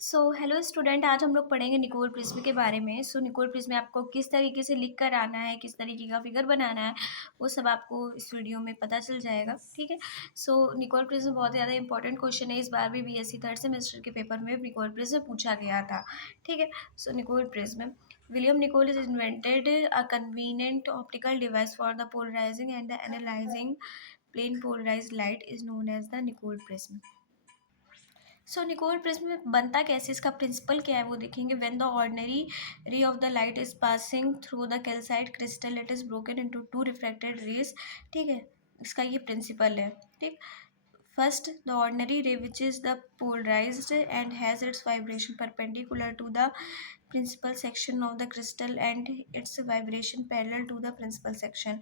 Hello student, आज हम लोग पढ़ेंगे निकोल प्रिज्म के बारे में। निकोल प्रिज्म में आपको किस तरीके से लिख कर आना है, किस तरीके का फिगर बनाना है, वो सब आपको इस वीडियो में पता चल जाएगा। ठीक है। निकोल प्रिज्म बहुत ज़्यादा इंपॉर्टेंट क्वेश्चन है। इस बार भी बीएससी थर्ड सेमेस्टर के पेपर में निकोल प्रिज्म पूछा गया था। ठीक है। Nicol prism, William Nicol is invented a convenient optical device for the polarising and the analysing plane polarised light is known as the Nicol prism. Nicol prism में बनता कैसे, इसका प्रिंसिपल क्या है वो देखेंगे। When the ordinary ray of the light is passing through the calcite crystal, it is broken into two refracted rays. ठीक है, इसका ये प्रिंसिपल है। ठीक। First, the ordinary ray which is the polarised and has its vibration perpendicular to the principal section of the crystal and its vibration parallel to the principal section.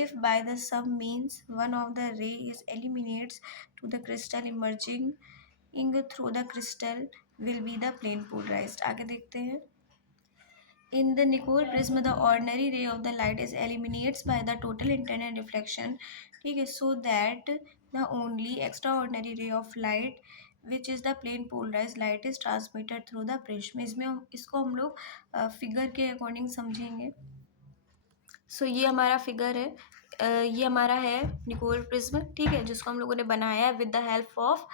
If by the sum means one of the ray is eliminates to the crystal, emerging through the crystal will be the plane polarized. आगे देखते हैं। In the Nicol prism, the ordinary ray of the light is eliminates by the total internal reflection. ठीक है, so that the only extraordinary ray of light which is the plane polarized light is transmitted through the prism. इसमें इसको हम लोग figure के according समझेंगे। ये हमारा फिगर है। ये हमारा है निकोल प्रिज्म। ठीक है, जिसको हम लोगों ने बनाया है with the help of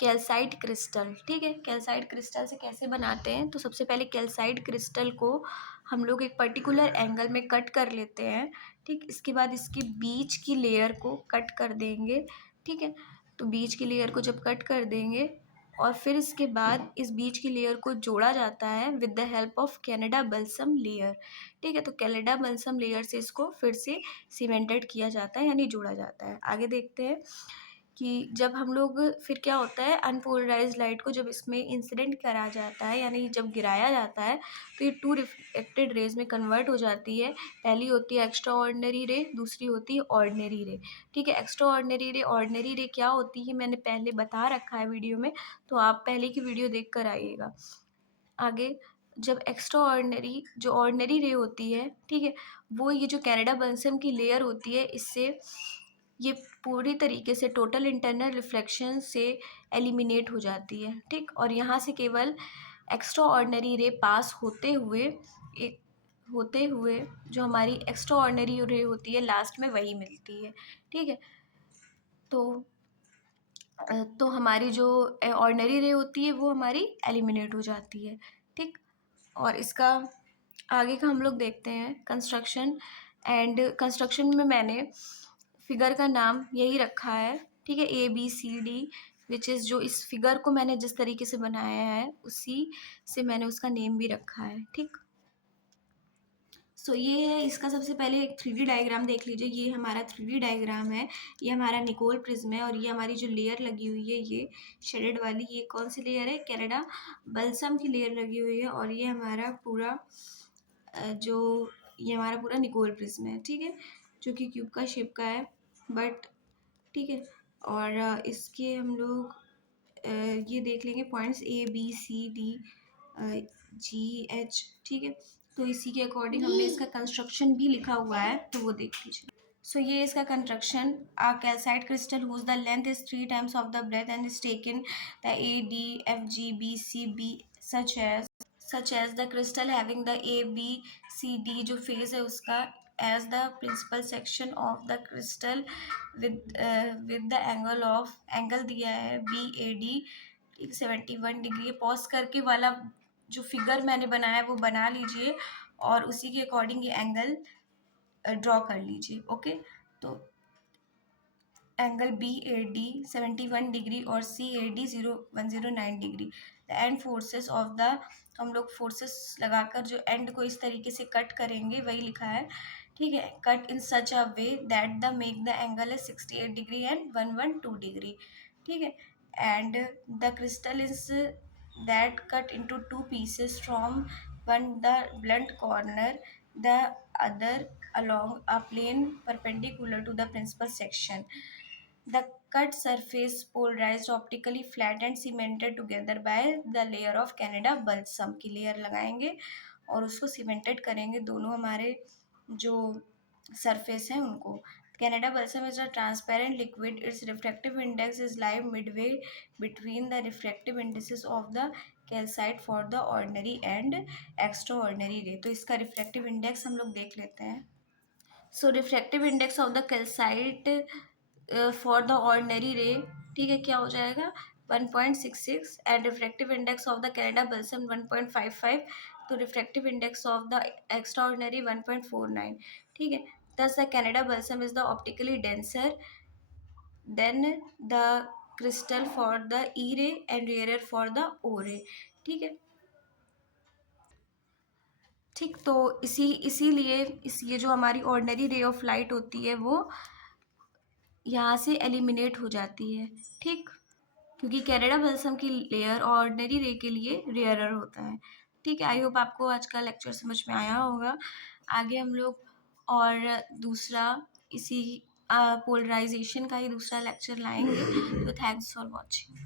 calcite crystal. ठीक है, कैल्साइट क्रिस्टल से कैसे बनाते हैं, तो सबसे पहले कैल्साइट क्रिस्टल को हम लोग एक पर्टिकुलर एंगल में कट कर लेते हैं। ठीक, इसके बाद इसके बीच की लेयर को कट कर देंगे। ठीक है, तो बीच की लेयर को जब कट कर देंगे और फिर इसके बाद इस बीच की लेयर को जोड़ा जाता है with the help of Canada balsam layer. ठीक है, तो कैनेडा बल्सम लेयर से इसको फिर से सीमेंटेड किया जाता है, यानी जोड़ा जाता है। आगे देखते हैं कि जब हम लोग फिर क्या होता है, अनपोलराइज्ड लाइट को जब इसमें इंसिडेंट करा जाता है, यानी जब गिराया जाता है, तो ये टू रिफ्लेक्टेड रेज में कन्वर्ट हो जाती है। पहली होती है एक्स्ट्रा ऑर्डिनरी रे, दूसरी होती है ऑर्डिनरी रे। ठीक है, एक्स्ट्रा ऑर्डिनरी रे क्या होती है मैंने पहले बता रखा है वीडियो में, तो आप पहले की वीडियो देख कर आइएगा। आगे, जब एक्स्ट्रा ऑर्डिनरी जो ऑर्डिनरी रे होती है, ठीक है, वो ये जो कैनेडा बल्सम की लेयर होती है, इससे ये पूरी तरीके से टोटल इंटरनल रिफ्लेक्शन से एलिमिनेट हो जाती है। ठीक, और यहाँ से केवल एक्स्ट्रा ऑर्डिनरी रे पास होते हुए जो हमारी एक्स्ट्रा ऑर्डिनरी रे होती है लास्ट में वही मिलती है। ठीक है, तो हमारी जो ऑर्डिनरी रे होती है वो हमारी एलिमिनेट हो जाती है। ठीक, और इसका आगे का हम लोग देखते हैं कंस्ट्रक्शन। एंड कंस्ट्रक्शन में मैंने फिगर का नाम यही रखा है। ठीक है, ABCD, विच इज़ जो इस फिगर को मैंने जिस तरीके से बनाया है उसी से मैंने उसका नेम भी रखा है। ठीक, ये है इसका सबसे पहले एक 3D डायग्राम देख लीजिए। ये हमारा 3D डायग्राम है। ये हमारा निकोल प्रिज्म है और ये हमारी जो लेयर लगी हुई है ये शेडेड वाली, ये कौन सी लेयर है, कैनेडा बल्सम की लेयर लगी हुई है। और ये हमारा पूरा ये हमारा पूरा निकोल प्रिज्म है। ठीक है, जो कि क्यूब का शेप का है बट। ठीक है, और इसके हम लोग ये देख लेंगे पॉइंट्स ABCD, GH। ठीक है, तो इसी के अकॉर्डिंग हमने इसका कंस्ट्रक्शन भी लिखा हुआ है, तो वो देख लीजिए। ये इसका construction. A calcite crystal whose the length is 3 times of the breadth and is taken the ADFGBCB such as the crystal having the ABCD जो फेज है उसका as the principal section of the crystal with the angle दिया है BAD 71 degree. Pause करके वाला जो figure मैंने बनाया है वो बना लीजिए और उसी के अकॉर्डिंग ये एंगल ड्रॉ कर लीजिए। ओके, तो एंगल BAD 71 डिग्री और CAD 109 degree. The end forces of the, हम लोग फोर्सेस लगाकर जो एंड को इस तरीके से कट करेंगे वही लिखा है। ठीक है, cut in such a way that the make the angle is 68 degree and 112 degree. ठीक है, and the crystal is that cut into two pieces from one the blunt corner, the other along a plane perpendicular to the principal section. The cut surface polarized optically flat and cemented together by the layer of Canada balsam की layer लगाएंगे और उसको cemented करेंगे दोनों हमारे जो surface हैं उनको। Canada balsam is a transparent liquid. Its refractive index is lie midway between the refractive indices of the calcite for the ordinary and extra ordinary रे। तो इसका रिफ्रैक्टिव इंडेक्स हम लोग देख लेते हैं। So refractive index of the calcite for the ordinary ray, ठीक है, क्या हो जाएगा 1.66 and refractive index of the Canada balsam 1.55। तो refractive index of the extra ordinary 1.49, ठीक है। Thus the Canada balsam is the optically denser than the crystal for the E ray and rarer for the O ray, ठीक है। ठीक, तो इसीलिए ये जो हमारी ऑर्डिनरी रे ऑफ लाइट होती है वो यहाँ से एलिमिनेट हो जाती है, ठीक, क्योंकि कैनेडा बल्सम की लेयर ऑर्डिनरी रे के लिए रेयरर होता है, ठीक है। आई होप आपको आज का लेक्चर समझ में आया होगा। आगे हम लोग और दूसरा इसी पोलराइजेशन का ही दूसरा लेक्चर लाएंगे। तो थैंक्स फॉर वॉचिंग।